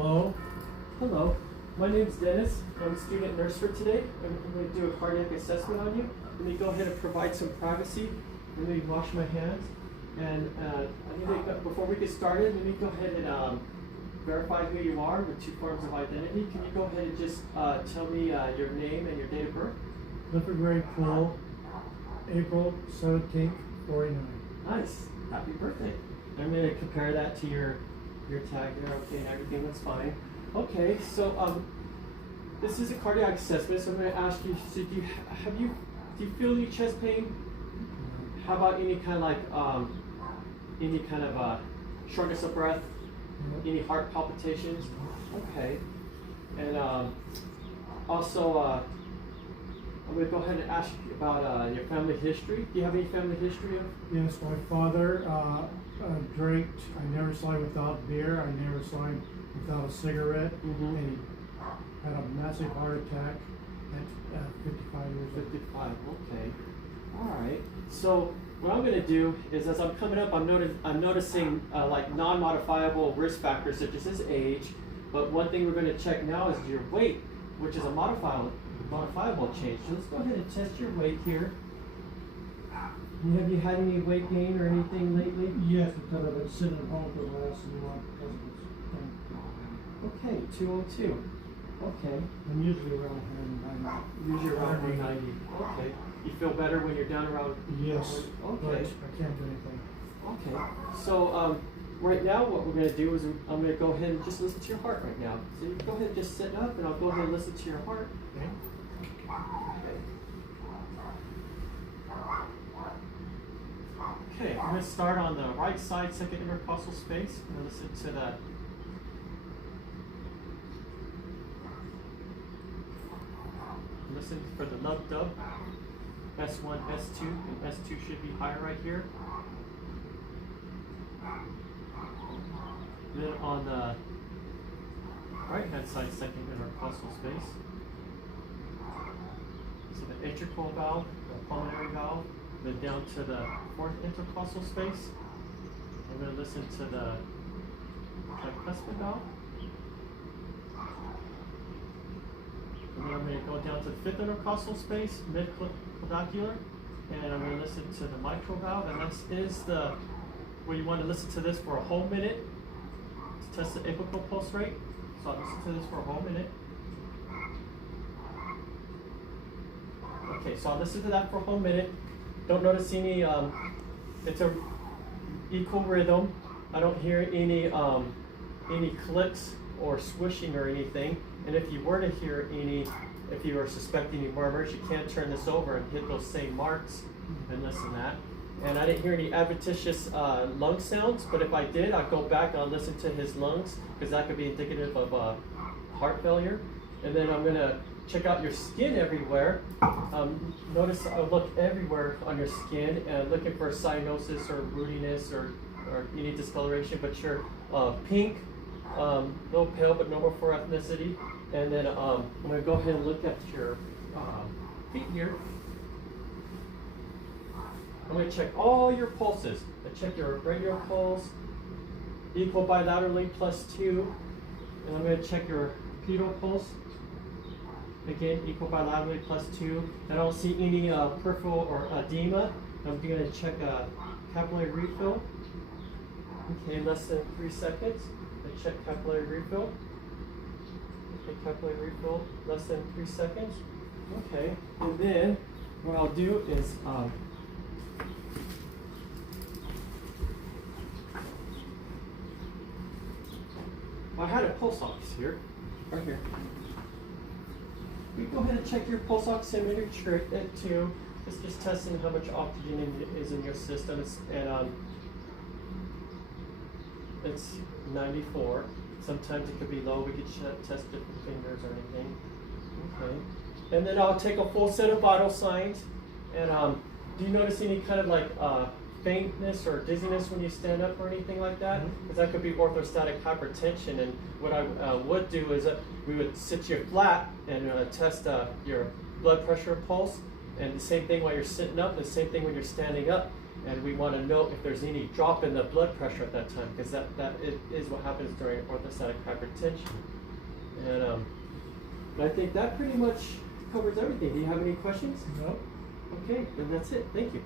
Hello? Hello, my name's Dennis. I'm a student nurse for today. I'm going to do a cardiac assessment on you. Let me go ahead and provide some privacy. Let me wash my hands. And before we get started, let me go ahead and verify who you are with two forms of identity. Can you go ahead and just tell me your name and your date of birth? Clifford Gray Poole, April 17th, 49. Nice. Happy birthday. I'm going to compare that to your tag there. Okay, everything looks fine. Okay, so this is a cardiac assessment, so I'm going to ask you, so do you feel any chest pain? How about any kind of shortness of breath? Any heart palpitations? Okay. And also, I'm going to go ahead and ask you about your family history. Do you have any family history of? Yes, my father drank. I never saw him without beer. I never saw him without a cigarette. Mm-hmm. And he had a massive heart attack at 55 years old. 55, okay. All right. So what I'm going to do is, as I'm coming up, I'm noticing like non-modifiable risk factors such as his age. But one thing we're going to check now is your weight, which is a modifiable change. So let's go ahead and test your weight here. Have you had any weight gain or anything lately? Yes, because I've been sitting at home for the last month because of this thing. Okay, 202. Okay. I'm usually around 190. Usually around 190. Okay. You feel better when you're down around? Yes. Okay. But I can't do anything. Okay. So right now what we're going to do is I'm going to go ahead and just listen to your heart right now. So you go ahead and just sit up and I'll go ahead and listen to your heart. Okay. Okay, I'm going to start on the right side, second intercostal space. I'm going to listen to that. Listen for the lub dub. S1, S2, and S2 should be higher right here. Then on the right hand side, second intercostal space. So the atrial valve, the pulmonary valve, then down to the fourth intercostal space. I'm going to listen to the tricuspid valve. And then I'm going to go down to the fifth intercostal space, mid-clavicular, and I'm going to listen to the mitral valve. And this is where you want to listen to this for a whole minute to test the apical pulse rate. So I'll listen to this for a whole minute. Okay, so I'll listen to that for a whole minute. Don't notice any, it's a equal rhythm. I don't hear any clicks or swishing or anything. And if you were to hear if you are suspecting any murmurs, you can turn this over and hit those same marks and listen to that. And I didn't hear any adventitious lung sounds, but if I did, I'd go back and I'll listen to his lungs, because that could be indicative of heart failure. And then I'm going to check out your skin everywhere. Notice I look everywhere on your skin and looking for cyanosis or rootiness or any discoloration, but you're pink, no pale but normal for ethnicity. And then I'm going to go ahead and look at your feet here. I'm going to check all your pulses. I check your radial pulse, equal bilaterally +2. And I'm going to check your pedal pulse. Again, equal bilaterally +2. I don't see any peripheral or edema. I'm going to check a capillary refill. Okay, less than 3 seconds. I check capillary refill. Okay, capillary refill, less than 3 seconds. Okay, and then what I'll do is I had a pulse ox here, right here. We go ahead and check your pulse oximeter too. It's just testing how much oxygen is in your system. It's 94. Sometimes it could be low. We could test different fingers or anything. Okay. And then I'll take a full set of vital signs. And do you notice any kind of like faintness or dizziness when you stand up or anything like that? Because that could be orthostatic hypertension. And what I would do is we would sit you flat and test your blood pressure and pulse. And the same thing while you're sitting up, the same thing when you're standing up. And we want to note if there's any drop in the blood pressure at that time, because that is what happens during orthostatic hypertension. And I think that pretty much covers everything. Do you have any questions? No. Okay, then that's it. Thank you.